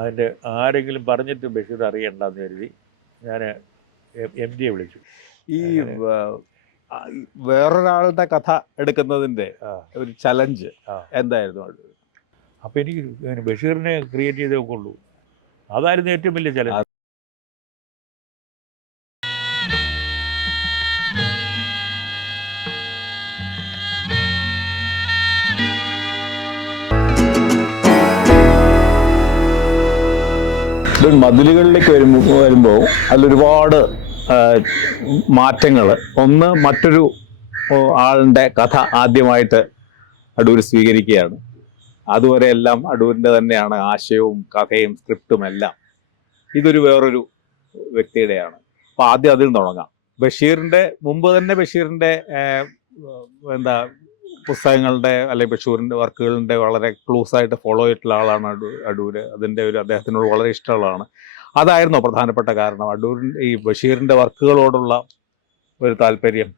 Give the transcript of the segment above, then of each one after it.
അതിൻ്റെ ആരെങ്കിലും പറഞ്ഞിട്ട് ബഷീർ അറിയണ്ടെന്ന് കരുതി ഞാൻ MD വിളിച്ചു. ഈ വേറൊരാളുടെ കഥ എടുക്കുന്നതിൻ്റെ ഒരു ചലഞ്ച് എന്തായിരുന്നു? അപ്പോൾ എനിക്ക് ബഷീറിനെ ക്രിയേറ്റ് ചെയ്തേ ഒക്കുള്ളൂ. അതായിരുന്നു ഏറ്റവും വലിയ ചലഞ്ച്. മതിലുകളിലേക്ക് വരുമ്പോൾ അതിലൊരുപാട് മാറ്റങ്ങൾ. ഒന്ന്, മറ്റൊരു ആളിൻ്റെ കഥ ആദ്യമായിട്ട് അടൂർ സ്വീകരിക്കുകയാണ്. അതുവരെ എല്ലാം അടൂരിൻ്റെ തന്നെയാണ് ആശയവും കഥയും സ്ക്രിപ്റ്റും എല്ലാം. ഇതൊരു വേറൊരു വ്യക്തിയുടെയാണ്. അപ്പോൾ ആദ്യം അതിൽ തുടങ്ങാം. ബഷീറിൻ്റെ മുമ്പ് തന്നെ ബഷീറിൻ്റെ പുസ്തകങ്ങളുടെ അല്ലെങ്കിൽ ബഷീറിൻ്റെ വർക്കുകളുടെ വളരെ ക്ലോസ് ആയിട്ട് ഫോളോ ചെയ്തിട്ടുള്ള ആളാണ് അടൂര്. അതിൻ്റെ അദ്ദേഹത്തിനോട് വളരെ ഇഷ്ടമുള്ളതാണ്. അതായിരുന്നോ പ്രധാനപ്പെട്ട കാരണം അടൂരിൻ്റെ ഈ ബഷീറിൻ്റെ വർക്കുകളോടുള്ള ഒരു താല്പര്യം?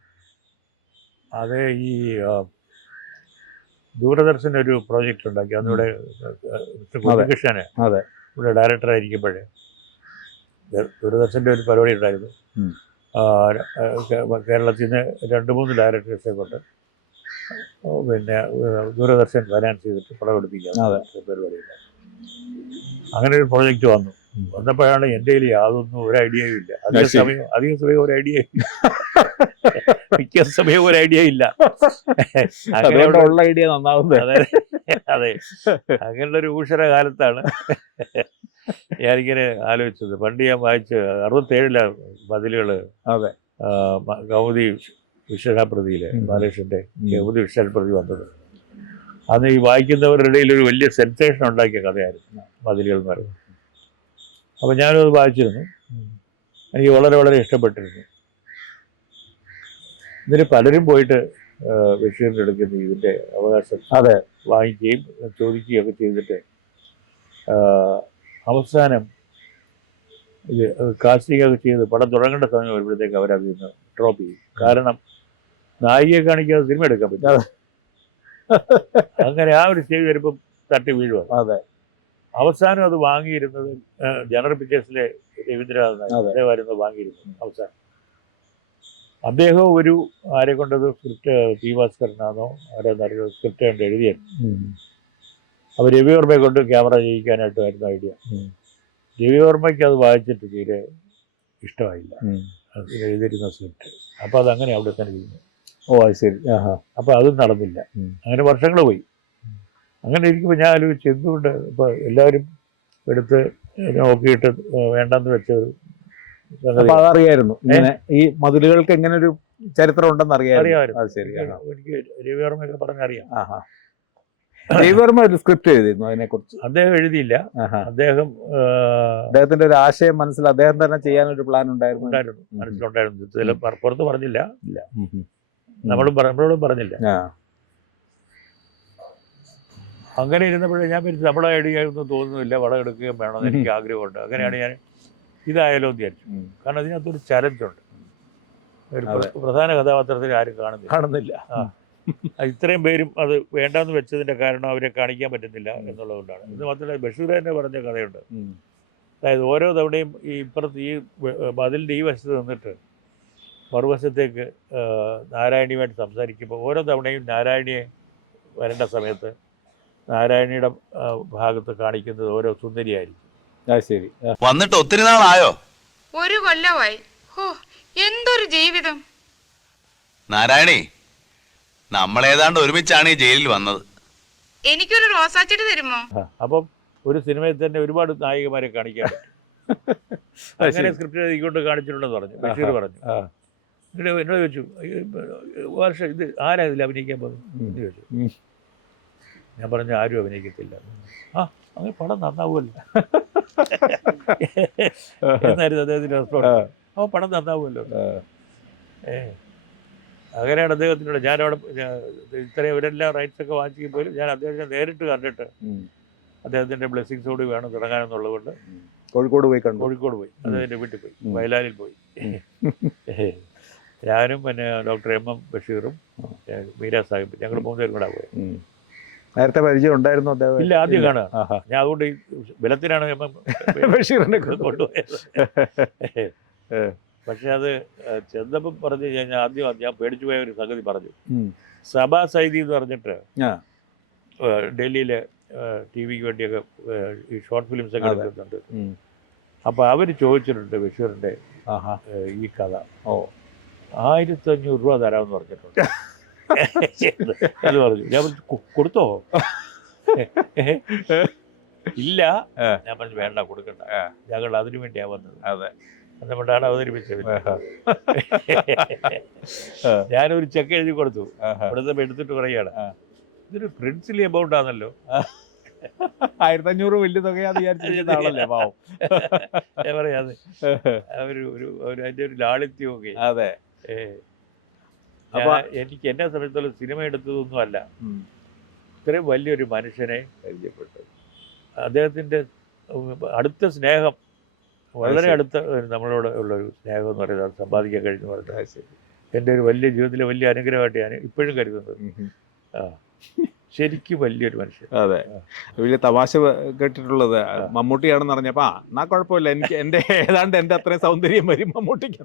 അത് ഈ ദൂരദർശൻ ഒരു പ്രോജക്റ്റ് ഉണ്ടാക്കി. അന്നിവിടെ കുഞ്ഞികൃഷ്ണന് ഇവിടെ ഡയറക്ടറായിരിക്കുമ്പോഴേ ദൂരദർശൻ്റെ ഒരു പരിപാടി ഉണ്ടായിരുന്നു. കേരളത്തിൽ നിന്ന് 2-3 ഡയറക്ടേഴ്സെ കൊണ്ട് പിന്നെ ദൂരദർശൻ ഫൈനാൻസ് ചെയ്തിട്ട് പടം എടുപ്പിക്കുക പരിപാടിയില്ല. അങ്ങനെ ഒരു പ്രോജക്റ്റ് വന്നപ്പോഴാണ് എൻ്റെ കയ്യിൽ യാതൊന്നും ഒരു ഐഡിയയും ഇല്ല. അധിക സമയം ഒരു ഐഡിയ ഇല്ല. മിക്ക സമയം ഒരു ഐഡിയ ഇല്ല. ഉള്ള ഐഡിയ നന്നാവുന്നത്. അതെ, അങ്ങനെയുള്ള ഒരു ഊഷര കാലത്താണ് ഞാനിങ്ങനെ ആലോചിച്ചത്. പണ്ട് ഞാൻ വായിച്ച് 67 മതിലുകൾ കൗമുദി വിശ്വപ്രതിയിലെ ബാലകൃഷ്ണൻ്റെ കൗമുദി വിശ്വപ്രതി വന്നത്. അന്ന് ഈ വായിക്കുന്നവരുടെ ഇടയിൽ ഒരു വലിയ സെൻസേഷൻ ഉണ്ടാക്കിയ കഥയായിരുന്നു മതിലുകൾ എന്ന് പറയുന്നത്. അപ്പോൾ ഞാനത് വായിച്ചിരുന്നു. എനിക്ക് വളരെ വളരെ ഇഷ്ടപ്പെട്ടിരുന്നു. ഇതിന് പലരും പോയിട്ട് ബഷീറിൻ്റെ എടുക്കുന്ന ഇതിൻ്റെ അവകാശം വാങ്ങിക്കുകയും ചോദിക്കുകയും ഒക്കെ ചെയ്തിട്ട് അവസാനം ഇത് കാസ്റ്റിംഗ് ഒക്കെ ചെയ്ത് പടം തുടങ്ങേണ്ട സമയം വരുമ്പോഴത്തേക്ക് അവരതിൽ നിന്ന് ഡ്രോപ്പ് ചെയ്യും. കാരണം നായികയെ കാണിക്കാതെ സിനിമ എടുക്കാൻ പറ്റും. അങ്ങനെ ആ ഒരു സ്റ്റേജ് വരുമ്പം തട്ടി വീഴുവാണ്. അവസാനം അത് വാങ്ങിയിരുന്നത് ജനറൽ പിക്ചേഴ്സിലെ രവീന്ദ്രനാഥ് അദ്ദേഹമായിരുന്നു വാങ്ങിയിരുന്നത് അവസാനം. അദ്ദേഹം ഒരു ആരെ കൊണ്ടത് സ്ക്രിപ്റ്റ് പി ഭാസ്കരനാണോ ആരെന്നറിയോ സ്ക്രിപ്റ്റ് കണ്ട് എഴുതിയായിരുന്നു. അപ്പോൾ രവിവർമ്മയെ കൊണ്ട് ക്യാമറ ചെയ്യിക്കാനായിട്ടായിരുന്നു ഐഡിയ. രവിവർമ്മയ്ക്ക് അത് വായിച്ചിട്ട് തീരെ ഇഷ്ടമായില്ല എഴുതിയിരുന്ന സ്ക്രിപ്റ്റ്. അപ്പോൾ അതങ്ങനെ അവിടെ തന്നെ ഇരുന്നു. അത് ശരി. അപ്പോൾ അതും നടന്നില്ല. അങ്ങനെ വർഷങ്ങൾ പോയി. അങ്ങനെ ഇരിക്കുമ്പോൾ ഞാൻ ആലോചിച്ച് എന്തുകൊണ്ട് ഇപ്പോൾ എല്ലാവരും എടുത്ത് നോക്കിയിട്ട് വേണ്ടെന്ന് വെച്ചത്. അതറിയായിരുന്നു ഈ മതിലുകൾക്ക് എങ്ങനെ ഒരു ചരിത്രം ഉണ്ടെന്ന് അറിയാമായിരുന്നു. എനിക്ക് രവിവർമ്മയൊക്കെ പറഞ്ഞറിയാം. രവിവർമ്മ ഒരു സ്ക്രിപ്റ്റ് എഴുതിയിരുന്നു അതിനെക്കുറിച്ച്. അദ്ദേഹം എഴുതിയില്ല. അദ്ദേഹത്തിന്റെ ഒരു ആശയം മനസ്സിൽ അദ്ദേഹം തന്നെ ചെയ്യാനൊരു പ്ലാൻ മനസ്സിലുണ്ടായിരുന്നു. ചില പുറത്ത് പറഞ്ഞില്ല, നമ്മളോടും പറഞ്ഞില്ല. അങ്ങനെ ഇരുന്നപ്പോഴേ ഞാൻ നമ്മളെ ഐഡിയ ഒന്നും തോന്നുന്നില്ല, പടം എടുക്കുകയും വേണമെന്ന് എനിക്ക് ആഗ്രഹമുണ്ട്. അങ്ങനെയാണ് ഞാൻ ഇതായാലോ എന്ന് വിചാരിച്ചു. കാരണം അതിനകത്തൊരു ചലഞ്ചുണ്ട്. ഒരു പ്രധാന കഥാപാത്രത്തിൽ ആരും കാണുന്നില്ല. ഇത്രയും പേരും അത് വേണ്ടാന്ന് വെച്ചതിൻ്റെ കാരണം അവരെ കാണിക്കാൻ പറ്റുന്നില്ല എന്നുള്ളതുകൊണ്ടാണ്. ഇത് മാത്രമല്ല ബഷീർ തന്നെ പറഞ്ഞ കഥയുണ്ട്. അതായത് ഓരോ തവണയും ഈ ഇപ്പുറത്ത് ഈ മതിലിൻ്റെ ഈ വശത്ത് നിന്നിട്ട് മറുവശത്തേക്ക് നാരായണിയുമായിട്ട് സംസാരിക്കുമ്പോൾ ഓരോ തവണയും നാരായണിയെ വരേണ്ട സമയത്ത് നാരായണിയുടെ ഭാഗത്ത് കാണിക്കുന്നത് ഓരോ സുന്ദരിയായിരിക്കും. ശരി. വന്നിട്ട് ഒത്തിരി നാളായോ? 1 കൊല്ലമായി. എന്തൊരു ജീവിതം. നാരായണി, നമ്മളേതാണ്ട് ഒരുമിച്ചാണ് ഈ ജയിലിൽ വന്നത്. എനിക്കൊരു റോസാച്ചെടി തരുമോ? അപ്പം ഒരു സിനിമയിൽ തന്നെ ഒരുപാട് നായികമാരെ കാണിക്കാൻ അങ്ങനെ സ്ക്രിപ്റ്റ് എഴുതിക്കൊണ്ട് കാണിച്ചിട്ടുണ്ടെന്ന് പറഞ്ഞു ബഷീർ പറഞ്ഞു. എന്നോട് ചോദിച്ചു, വർഷം ഇത് ആരാ ഇതിൽ അഭിനയിക്കാൻ പോകുന്നത് ചോദിച്ചു. ഞാൻ പറഞ്ഞു ആരും അഭിനയിക്കത്തില്ല. അങ്ങനെ പടം നന്നാവുമല്ലോ എന്നായിരുന്നു അദ്ദേഹത്തിൻ്റെ റെസ്പോൺസ്. അപ്പോൾ പടം നന്നാവുമല്ലോ. അങ്ങനെയാണ് അദ്ദേഹത്തിനോട് ഞാനവിടെ ഇത്രയും ഇവരെല്ലാം റൈറ്റ്സൊക്കെ വാങ്ങിച്ചെങ്കിൽ പോലും ഞാൻ അദ്ദേഹത്തെ നേരിട്ട് കണ്ടിട്ട് അദ്ദേഹത്തിൻ്റെ ബ്ലെസ്സിങ്സോട് വേണം തുടങ്ങാനെന്നുള്ളതുകൊണ്ട് കോഴിക്കോട് പോയി അദ്ദേഹത്തിൻ്റെ വീട്ടിൽ പോയി, വയലാലിൽ പോയി. ഞാനും പിന്നെ ഡോക്ടർ MM ബഷീറും മീര സാഹിബ് ഞങ്ങൾ 3 പേരും കൂടെ പോയി. നേരത്തെ പരിചയം ഉണ്ടായിരുന്നു അദ്ദേഹം? ഇല്ല, ആദ്യം കാണുക. ആഹാ. ഞാൻ അതുകൊണ്ട് ഈ ബലത്തിനാണ് ബഷീറിനെ കൊണ്ടുപോയത്. പക്ഷെ അത് ചെന്നപ്പം പറഞ്ഞു കഴിഞ്ഞാൽ ആദ്യം ഞാൻ പേടിച്ചു പോയ ഒരു സംഗതി പറഞ്ഞു. സഭാ സൈദി എന്ന് പറഞ്ഞിട്ട് ഡൽഹിയിലെ TV-ക്ക് വേണ്ടിയൊക്കെ ഈ ഷോർട്ട് ഫിലിംസ് ഒക്കെ എടുക്കുന്നുണ്ട്. അപ്പോൾ അവർ ചോദിച്ചിട്ടുണ്ട് ബഷീറിൻ്റെ ഈ കഥ. 1500 രൂപ തരാമെന്ന് പറഞ്ഞിട്ടുണ്ട്. എന്ന് പറഞ്ഞു. ഞാൻ കൊടുത്തോ? ഇല്ല. ഞാൻ പറഞ്ഞു വേണ്ട, കൊടുക്കണ്ട, ഞങ്ങൾ അതിനു വേണ്ടിയാണ് വന്നത്. അതെ, അതുകൊണ്ടാണ് അവതരിപ്പിച്ചത്. ഞാനൊരു ചെക്ക് എഴുതി കൊടുത്തു. ഇവിടുത്തെ എടുത്തിട്ട് പറയുകയാണ്, ഇതൊരു പ്രിൻസിലി എമൗണ്ട് ആണല്ലോ. 1500 വലിയ തുകയാന്ന് വിചാരിച്ചിരുന്നാണല്ലേ പാവം. ഞാൻ പറയാതെ അതിൻ്റെ ഒരു ലാളിത്യമൊക്കെ. അതെ, എനിക്ക് എന്നെ സംബന്ധിച്ചുള്ള സിനിമ എടുത്തതൊന്നും അല്ല, ഇത്രയും വലിയൊരു മനുഷ്യനെ പരിചയപ്പെട്ടു. അദ്ദേഹത്തിൻ്റെ അടുത്ത സ്നേഹം, വളരെ അടുത്ത നമ്മളോട് ഉള്ളൊരു സ്നേഹം എന്ന് പറയുന്നത് സമ്പാദിക്കാൻ കഴിഞ്ഞു പറഞ്ഞാൽ എൻ്റെ ഒരു വലിയ ജീവിതത്തിലെ വലിയ അനുഗ്രഹമായിട്ട് ഞാൻ ഇപ്പോഴും കരുതുന്നത്. ശരിക്കും വലിയൊരു മനുഷ്യൻ. അതെ, വലിയ തമാശ കേട്ടിട്ടുള്ളത് മമ്മൂട്ടിയാണെന്ന് പറഞ്ഞപ്പോ എന്നാ കുഴപ്പമില്ല, എനിക്ക് ഏതാണ്ട് എൻ്റെ അത്രയും സൗന്ദര്യം വരും മമ്മൂട്ടിക്ക്.